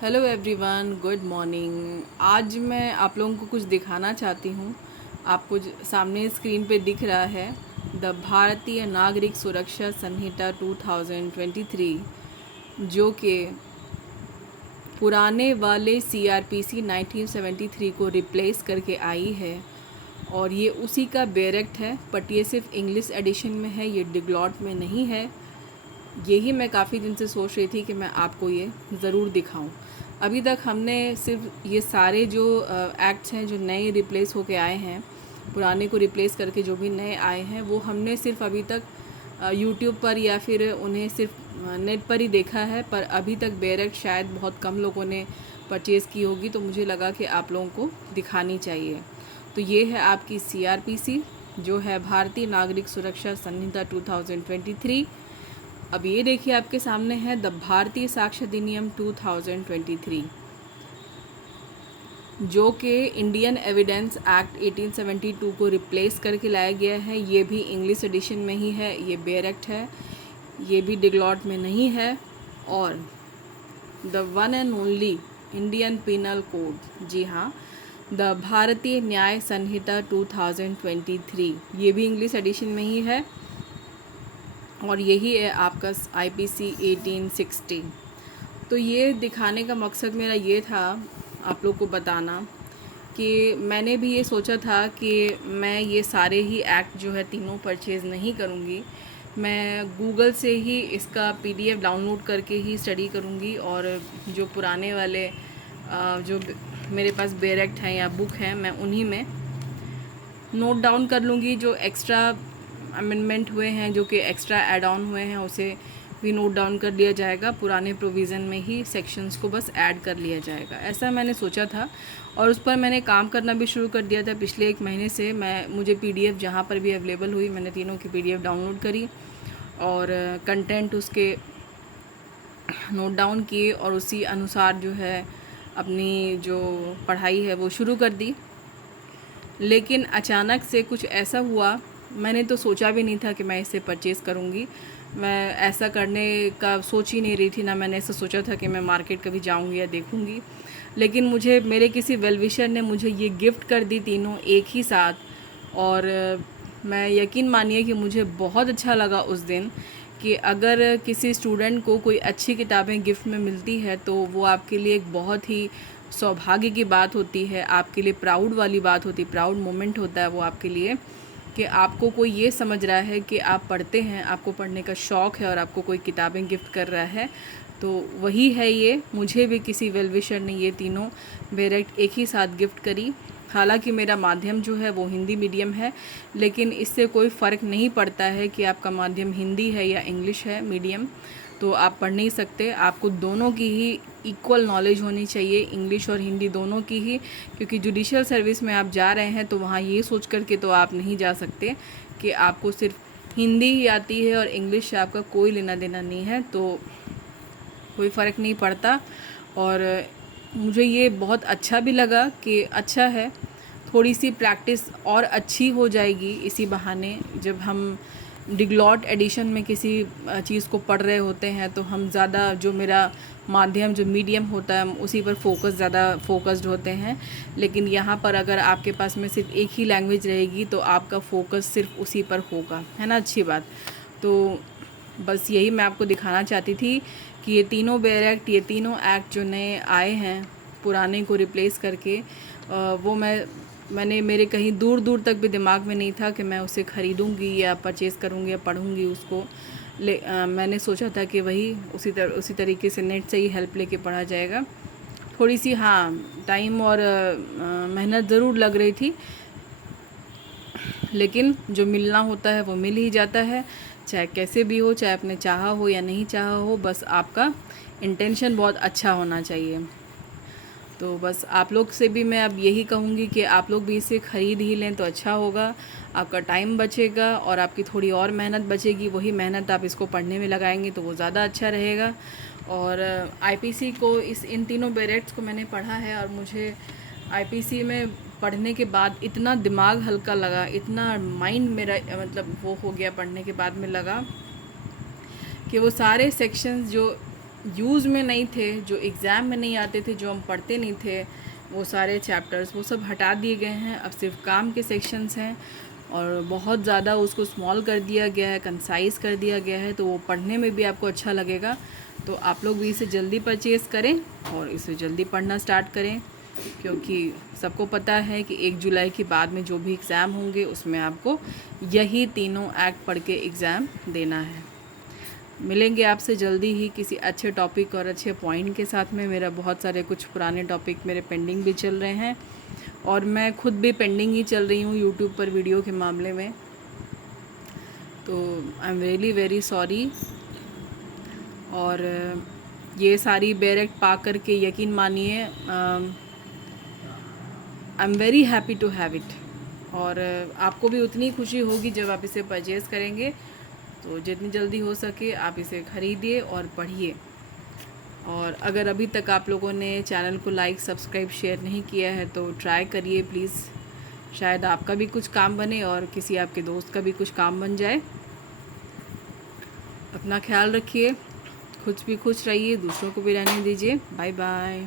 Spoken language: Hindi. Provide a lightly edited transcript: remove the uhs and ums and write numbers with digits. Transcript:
Hello everyone, good morning. आज मैं आप लोगों को कुछ दिखाना चाहती हूँ। आपको सामने स्क्रीन पे दिख रहा है द भारतीय नागरिक सुरक्षा संहिता 2023, जो कि पुराने वाले सीआरपीसी 1973 को रिप्लेस करके आई है। और ये उसी का बेरेक्ट है, बट ये सिर्फ इंग्लिश एडिशन में है, ये डिग्लॉट में नहीं है। यही मैं काफ़ी दिन से सोच रही थी कि मैं आपको ये ज़रूर दिखाऊं। अभी तक हमने सिर्फ ये सारे जो एक्ट्स हैं जो नए रिप्लेस होके आए हैं, पुराने को रिप्लेस करके जो भी नए आए हैं, वो हमने सिर्फ अभी तक यूट्यूब पर या फिर उन्हें सिर्फ नेट पर ही देखा है। पर अभी तक बेरेक्ट शायद बहुत कम लोगों ने परचेज़ की होगी, तो मुझे लगा कि आप लोगों को दिखानी चाहिए। तो ये है आपकी सीआरपीसी, जो है भारतीय नागरिक सुरक्षा संहिता 2023। अब ये देखिए आपके सामने है द भारतीय साक्ष्य अधिनियम 2023, जो कि इंडियन एविडेंस एक्ट 1872 को रिप्लेस करके लाया गया है। ये भी इंग्लिश एडिशन में ही है, ये बेरेक्ट है, ये भी डिग्लॉट में नहीं है। और the one and only Indian penal code, जी हाँ, द भारतीय न्याय संहिता 2023, ये भी इंग्लिश एडिशन में ही है। और यही है आपका आईपीसी 1860। तो ये दिखाने का मकसद मेरा ये था आप लोग को बताना कि मैंने भी ये सोचा था कि मैं ये सारे ही एक्ट जो है तीनों परचेज़ नहीं करूँगी। मैं गूगल से ही इसका पीडीएफ डाउनलोड करके ही स्टडी करूँगी, और जो पुराने वाले जो मेरे पास बेरेक्ट हैं या बुक हैं, मैं उन्हीं में नोट डाउन कर लूँगी। जो एक्स्ट्रा अमेंडमेंट हुए हैं, जो कि एक्स्ट्रा ऐड ऑन हुए हैं, उसे भी नोट डाउन कर लिया जाएगा। पुराने प्रोविज़न में ही सेक्शंस को बस ऐड कर लिया जाएगा, ऐसा मैंने सोचा था। और उस पर मैंने काम करना भी शुरू कर दिया था पिछले 1 महीने से। मुझे पीडीएफ जहाँ पर भी अवेलेबल हुई, मैंने तीनों की पीडीएफ डाउनलोड करी और कंटेंट उसके नोट डाउन किए, और उसी अनुसार जो है अपनी जो पढ़ाई है वो शुरू कर दी। लेकिन अचानक से कुछ ऐसा हुआ, मैंने तो सोचा भी नहीं था कि मैं इसे परचेज़ करूँगी। मैं ऐसा करने का सोच ही नहीं रही थी, ना मैंने ऐसा सोचा था कि मैं मार्केट कभी जाऊँगी या देखूँगी। लेकिन मुझे मेरे किसी वेल विशर ने मुझे ये गिफ्ट कर दी तीनों एक ही साथ, और मैं यकीन मानिए कि मुझे बहुत अच्छा लगा उस दिन कि अगर किसी स्टूडेंट को कोई अच्छी किताबें गिफ्ट में मिलती है तो वो आपके लिए एक बहुत ही सौभाग्य की बात होती है, आपके लिए प्राउड वाली बात होती है, प्राउड मोमेंट होता है वो आपके लिए, कि आपको कोई ये समझ रहा है कि आप पढ़ते हैं, आपको पढ़ने का शौक़ है और आपको कोई किताबें गिफ्ट कर रहा है। तो वही है ये। मुझे भी किसी वेल विशर ने ये तीनों बेरेक्ट एक ही साथ गिफ्ट करी। हालांकि मेरा माध्यम जो है वो हिंदी मीडियम है, लेकिन इससे कोई फ़र्क नहीं पड़ता है कि आपका माध्यम हिंदी है या इंग्लिश है मीडियम, तो आप पढ़ नहीं सकते। आपको दोनों की ही इक्वल नॉलेज होनी चाहिए, इंग्लिश और हिंदी दोनों की ही, क्योंकि जुडिशियल सर्विस में आप जा रहे हैं तो वहाँ ये सोच कर के तो आप नहीं जा सकते कि आपको सिर्फ हिंदी ही आती है और इंग्लिश से आपका कोई लेना देना नहीं है, तो कोई फ़र्क नहीं पड़ता। और मुझे ये बहुत अच्छा भी लगा कि अच्छा है, थोड़ी सी प्रैक्टिस और अच्छी हो जाएगी इसी बहाने। जब हम डिग्लॉट एडिशन में किसी चीज़ को पढ़ रहे होते हैं तो हम ज़्यादा, जो मेरा माध्यम जो मीडियम होता है, हम उसी पर ज़्यादा फोकस्ड होते हैं। लेकिन यहाँ पर अगर आपके पास में सिर्फ एक ही लैंग्वेज रहेगी तो आपका फोकस सिर्फ उसी पर होगा, है ना। अच्छी बात। तो बस यही मैं आपको दिखाना चाहती थी कि ये तीनों बेरेक्ट, ये तीनों एक्ट जो नए आए हैं पुराने को रिप्लेस करके, वो मैंने मेरे कहीं दूर दूर तक भी दिमाग में नहीं था कि मैं उसे ख़रीदूँगी या परचेज़ करूँगी या पढ़ूँगी उसको। मैंने सोचा था कि वही उसी तरीके से नेट से ही हेल्प लेके पढ़ा जाएगा। थोड़ी सी हाँ टाइम और मेहनत ज़रूर लग रही थी, लेकिन जो मिलना होता है वो मिल ही जाता है, चाहे कैसे भी हो, चाहे आपने चाहा हो या नहीं चाहा हो, बस आपका इंटेंशन बहुत अच्छा होना चाहिए। तो बस आप लोग से भी मैं अब यही कहूँगी कि आप लोग भी इसे ख़रीद ही लें तो अच्छा होगा। आपका टाइम बचेगा और आपकी थोड़ी और मेहनत बचेगी, वही मेहनत आप इसको पढ़ने में लगाएंगे तो वो ज़्यादा अच्छा रहेगा। और आईपीसी को इन तीनों बेरेक्ट्स को मैंने पढ़ा है, और मुझे आईपीसी में पढ़ने के बाद इतना दिमाग हल्का लगा, इतना माइंड मेरा मतलब वो हो गया पढ़ने के बाद में, लगा कि वो सारे सेक्शंस जो यूज़ में नहीं थे, जो एग्ज़ाम में नहीं आते थे, जो हम पढ़ते नहीं थे, वो सारे चैप्टर्स वो सब हटा दिए गए हैं। अब सिर्फ काम के सेक्शंस हैं और बहुत ज़्यादा उसको स्मॉल कर दिया गया है, कंसाइज कर दिया गया है, तो वो पढ़ने में भी आपको अच्छा लगेगा। तो आप लोग भी इसे जल्दी परचेज़ करें और इसे जल्दी पढ़ना स्टार्ट करें, क्योंकि सबको पता है कि 1 जुलाई के बाद में जो भी एग्ज़ाम होंगे उसमें आपको यही तीनों एक्ट पढ़ के एग्ज़ाम देना है। मिलेंगे आपसे जल्दी ही किसी अच्छे टॉपिक और अच्छे पॉइंट के साथ में। मेरा बहुत सारे कुछ पुराने टॉपिक मेरे पेंडिंग भी चल रहे हैं और मैं खुद भी पेंडिंग ही चल रही हूँ यूट्यूब पर वीडियो के मामले में। तो I am really very sorry. और ये सारी बेरेक्ट पा कर के यकीन मानिए I am very happy to have it. और आपको भी उतनी खुशी होगी जब आप इसे परचेज़ करेंगे। तो जितनी जल्दी हो सके आप इसे ख़रीदिए और पढ़िए। और अगर अभी तक आप लोगों ने चैनल को लाइक, सब्सक्राइब, शेयर नहीं किया है तो ट्राई करिए प्लीज़। शायद आपका भी कुछ काम बने और किसी आपके दोस्त का भी कुछ काम बन जाए। अपना ख्याल रखिए, खुद भी खुश रहिए, दूसरों को भी रहने दीजिए। Bye bye.